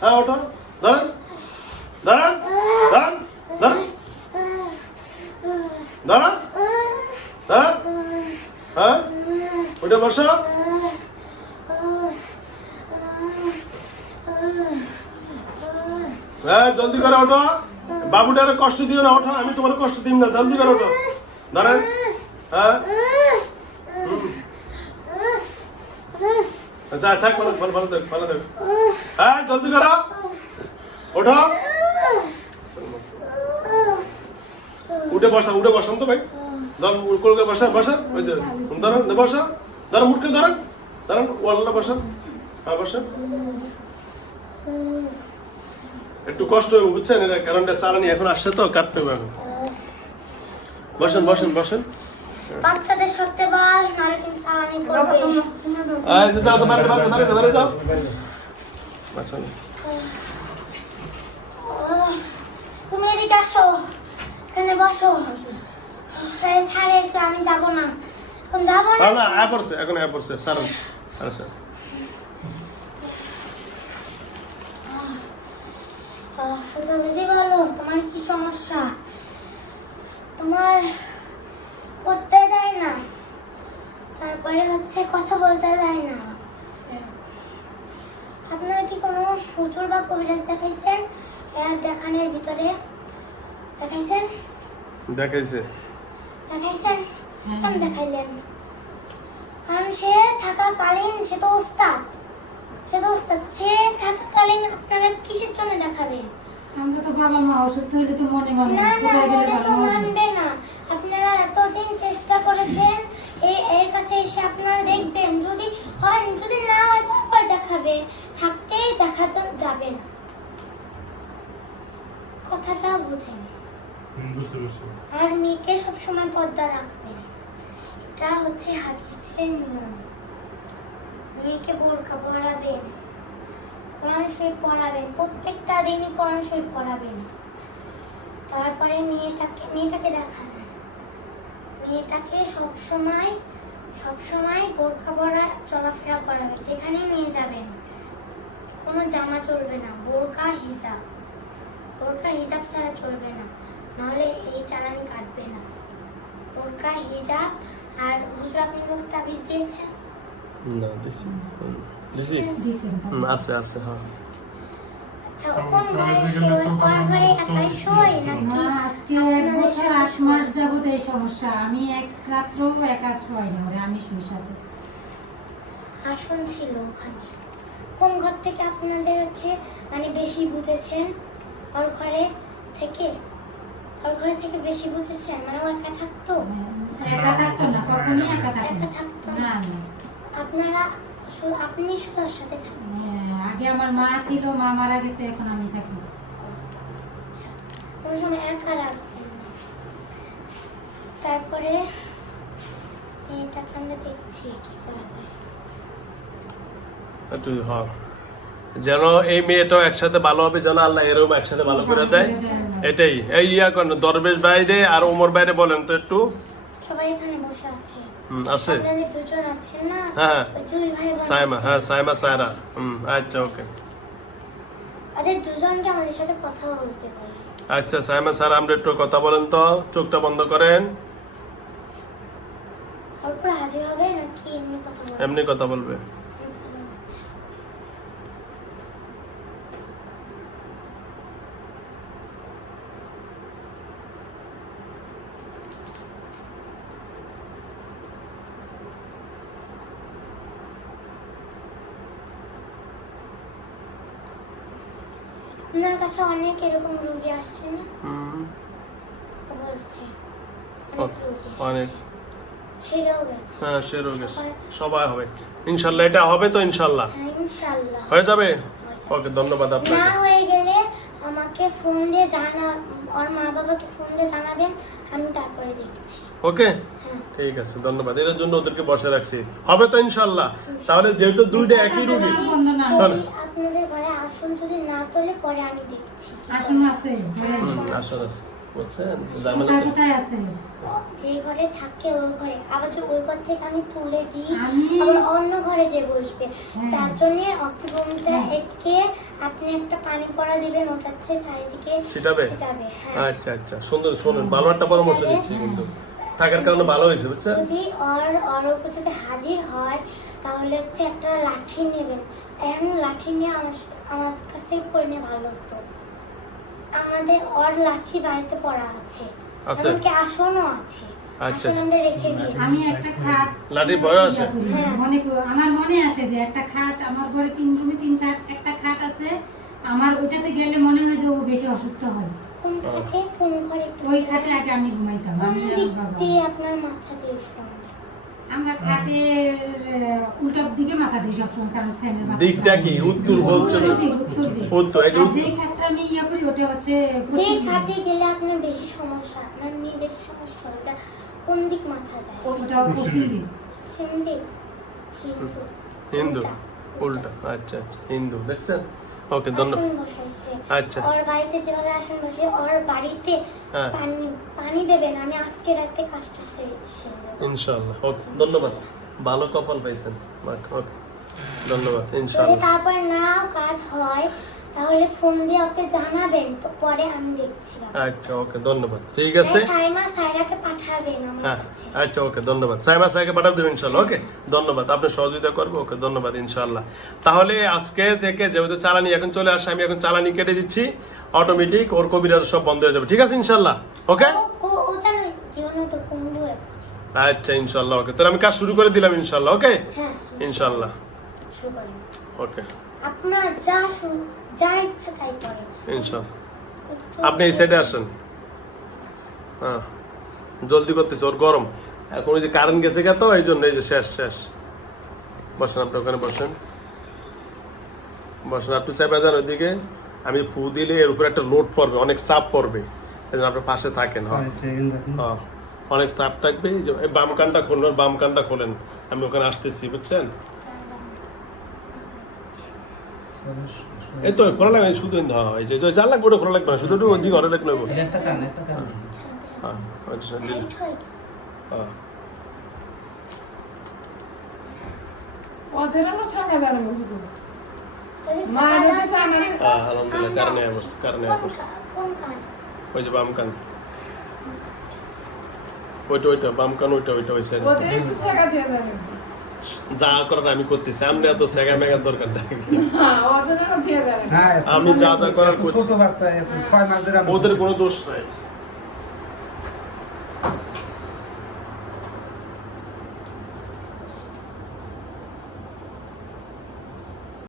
হ্যাঁ ওঠো। দাঁড়ান দাঁড়ান দাঁড়ান দাঁড়ান দাঁড়ান দাঁড়ান হ্যাঁ। ওটা বসো। হ্যাঁ জলদি করে ওঠো। বাবুটারে কষ্ট দিও না, ওঠো। আমি তোমার কষ্ট দিই না। জলদি করে ওঠো। দাঁড়ান হ্যাঁ। আচ্ছা থাক ভালো ভালো থাক ভালো থাক। হ্যাঁ। জলদি করো। ওঠো। উঠে বসা উঠে বসান তো ভাই। ধর করে বসা বসা। ওই যে ধরেন বসা। ধরেন মুটকে ধরেন ধরেন ওয়াল্লা বসান হ্যাঁ বসা। একটু কষ্ট হবে বুঝছেন? এটা কারণটা চালানি এখন আসছে তো কাটতে হবে এখন। বসেন বসেন বসেন। বাচ্চাদের সত্যি বল কিন্তু চালানি পড়বে আয় যাও তো বাইরে বাইরে বাইরে আচ্ছা তুমি এদিকে আসো। এখানে বসো। একটু আমি যাব না। যাব না। না আয় পড়ছে এখন আয় পড়ছে সারুন আচ্ছা আহ, জলদি বলো তোমার কি সমস্যা? তোমার করতে দেয় না। তারপরে হচ্ছে কথা বলতে দেয় না। আপনারা কি কোনো হুজুর বা কবিরাজ দেখাইছেন? এর দেখানোর ভিতরে। দেখাইছেন? দেখাইছে। দেখাইছেন? কেন দেখাইলেন? কারণ সে থাকাকালীন সে তো ওস্তাদ। সে তো ওস্তাদ। সে থাকাকালীন আপনারা কিসের জন্য দেখাবেন আমরা তো বাবা মা অসুস্থ হলে তো মনে মনে না। না মনে তো মানবে না। আপনারা এতদিন চেষ্টা করেছেন এই এর কাছে এসে আপনারা দেখবেন। যদি হয় যদি না হয় তারপর দেখাবে। যাবে না। কথাটা বুঝেন। আর মেয়েকে সবসময় পর্দা রাখবেন। এটা হচ্ছে হাদিসের নিয়ম। মেয়েকে বোরকা পরাবেন কোরআন শরীফ পড়াবেন প্রত্যেকটা দিনই কোরআন শরীফ পড়াবেন তারপরে মেয়েটাকে মেয়েটাকে দেখান। মেয়েটাকে সবসময় সবসময় বোরখা পরা চলাফেরা করাবে যেখানে নিয়ে যাবেন। কোনো জামা চলবে না বোরকা হিজাব। বোরকা হিজাব ছাড়া চলবে না নাহলে এই চালানি কাটবে না। বোরকা হিজাব আর হুজুর আপনি কোন তাবিজ দিয়েছেন না দিছি দিছি? আছে আছে হ্যাঁ। আচ্ছা আমি এক একা শোয়াই না আমি শুই সাথে। আসন ছিল ওখানে। কোন ঘর থেকে আপনাদের হচ্ছে মানে বেশি বুঝেছেন? ওর ঘরে থেকে? ওর ঘরে থেকে বেশি বুঝেছেন? মানে ও একা থাকতো? একা থাকতো না কখনই একা থাকতো একা না? থাকতো আপনারা আপনি শুধু ওর সাথে থাকতেন? হ্যাঁ, আগে আমার মা ছিল মা মারা গেছে এখন আমি থাকি। আচ্ছা, কোনো সময় একা তারপরে এটাকে আমরা দেখছি কি করা যায়। হ্যাঁ যেন এই মেয়েটাও একসাথে ভালো হবে যেন আল্লাহ এরকম একসাথে ভালো করে দেয়। এটাই। এই ইয়া করেন দরবেশ বাইরে আর ওমর বাইরে বলেন তো একটু। সবাই এখানে বসে আছে। হ্যাঁ। সাইমা হ্যাঁ সাইমা সায়রা হুম আচ্ছা ওকে। দুজনকে আমাদের সাথে কথা বলতে আচ্ছা সাইমা স্যার আমরা একটু কথা বলেন তো। চোখটা বন্ধ করেন। এমনি কথা বলবে, আচ্ছা। আপনার কাছে অনেক এরকম রুগী আসছে না? বলছে অনেক গেছে। হ্যাঁ সে রোগেশ সবাই- সবাই হবে। ইনশাল্লাহ এটা হবে তো ইনশাল্লাহ। হ্যাঁ যাবে? যাবে। ওকে ধন্যবাদ না গেলে আমাকে ফোন দিয়ে জানা ওর মা বাবাকে ফোন দিয়ে জানাবেন আমি তারপরে দেখছি। ওকে? হ্যাঁ। ঠিক আছে ধন্যবাদ। এর জন্য ওদেরকে বসে রাখছি। হবে তো ইনশাল্লাহ। তাহলে যেহেতু দুইটা একই রুগী আসন যদি না তোলে পরে আমি দেখছি। আসুন আছে আসুন আছে। যে ঘরে থাকে ওই ঘরে। আবার যে ওই ঘর থেকে আমি তুলে দিই আবার অন্য ঘরে যে বসবে। হ্যাঁ। তার জন্য অক্টোবরটা হ্যাঁ। এটকে আপনি একটা পানি পড়া দিবেন ওটা হচ্ছে চারিদিকে ছিটাবে? হ্যাঁ। আচ্ছা আচ্ছা। সুন্দর শোনেন ভালো একটা পরামর্শ দিচ্ছি কিন্তু। থাকার কারণে ভালো হয়েছে বুঝছেন? যদি ওর ওর উপর যদি হাজির হয় তাহলে হচ্ছে একটা লাঠি নেবেন। এখন লাঠি নিয়ে আমার আমার কাছ থেকে পড়ে নিয়ে ভালো হতো আমাদের ওর লাঠি বাড়িতে পড়া আছে। আছে? এমনকি আসনও আছে। আচ্ছা, আচ্ছা। আমরা রেখে দিয়েছি। আমি একটা খাট লাঠি ভয় আছে? হ্যাঁ। মনে আমার মনে আসে যে একটা খাট আমার ঘরে তিন রুমে তিন খাট একটা খাট আছে। আমার ওইটাতে গেলে মনে হয় যে ও বেশি অসুস্থ হয়। কোন খাটে কোন ঘরে? ওই খাটে আগে আমি ঘুমাইতাম। আমি আপনার মাথা দিয়ে দিকটা কি? উত্তর বলছো? উত্তর যে খাটটা আমি ইয়ে করি ওটা হচ্ছে যে খাটে গেলে আপনার বেশি সমস্যা আপনার মেয়ে বেশি সমস্যা হয় ওটা কোন দিক মাথা দেয়? ওটা পশ্চিম দিক পশ্চিম দিক হিন্দু। হিন্দু। উল্টা। উল্টা। আচ্ছা আচ্ছা। হিন্দু দেখছেন? ওকে ধন্যবাদ। আচ্ছা। ওর বাড়িতে যেভাবে আসন বসে ওর বাড়িতে হ্যাঁ। পানি পানি দেবেন আমি আজকে রাতে কাজটা সেরে দেব ইনশাআল্লাহ। ওকে ধন্যবাদ। ভালো কপাল পাইছেন। ওকে ধন্যবাদ ইনশাআল্লাহ। তারপর হয় তাহলে ফোন দিয়ে ওকে জানাবেন তো পরে আমি দেখছি আচ্ছা ওকে ধন্যবাদ। ঠিক আছে? সাইমা সাইরাকে পাঠাবেন আমার হ্যাঁ কাছে। আচ্ছা ওকে ধন্যবাদ। সাইমা সাইকে পাঠাব দেবেন ইনশাল্লাহ ওকে? ধন্যবাদ আপনি সহযোগিতা করব ওকে ধন্যবাদ ইনশাল্লাহ তাহলে আজকে থেকে যেহেতু চালানি এখন চলে আসছে আমি এখন চালানি কেটে দিচ্ছি অটোমেটিক ওর কবিরাজ সব বন্ধ হয়ে যাবে। ঠিক আছে ইনশাল্লাহ ওকে? ও জানো জীবনে তো বন্ধু আচ্ছা ইনশাল্লাহ ওকে। তাহলে আমি কাজ শুরু করে দিলাম ইনশাল্লাহ ওকে? হ্যাঁ ইনশাল্লাহ শুরু করেন ওকে। আপনার যা যা ইচ্ছা তাই করেন। ইনশাল্লাহ একটু- আপনি এই সাইডে আসেন। হ্যাঁ। জলদি করতেছে ওর গরম। এখন ওই যে কারেন্ট গেছে গে তো এই জন্য এই যে শেষ শেষ। বসেন আপনি ওখানে বসেন। বসেন আপনি যান ওইদিকে। আমি ফু দিলে এর উপরে একটা লোড পড়বে অনেক চাপ পড়বে। এই জন্য আপনার পাশে থাকেন হ্যাঁ। হ্যাঁ, অনেক চাপ থাকবে এই যে এই বাম কানটা খুলুন ওর বাম কানটা খোলেন। আমি ওখানে আসতেছি বুঝছেন? এই তো খোলা লাগবে শুধু হ্যাঁ এই যে চার লাখ খোলা লাগবে না শুধু একটু ওদিকে ঘরে লাগবে। হ্যাঁ আচ্ছা হয়? হ্যাঁ। ওদের আমার ওই যে আলহামদুলিল্লাহ কারণে কারণে কোন কান? ওই বাম কান। ওইটা ওইটা বাম কান ওইটা ওইটা ওই সাইড ওদের দিয়ে যা করার আমি করতেছি আমরা এত সেগা মেগার দরকার নাই। হ্যাঁ হ্যাঁ আমি যা যা করার করছি। ছোট বাচ্চা এত ছয় মাস ধরে আমি ওদের কোনো দোষ নাই।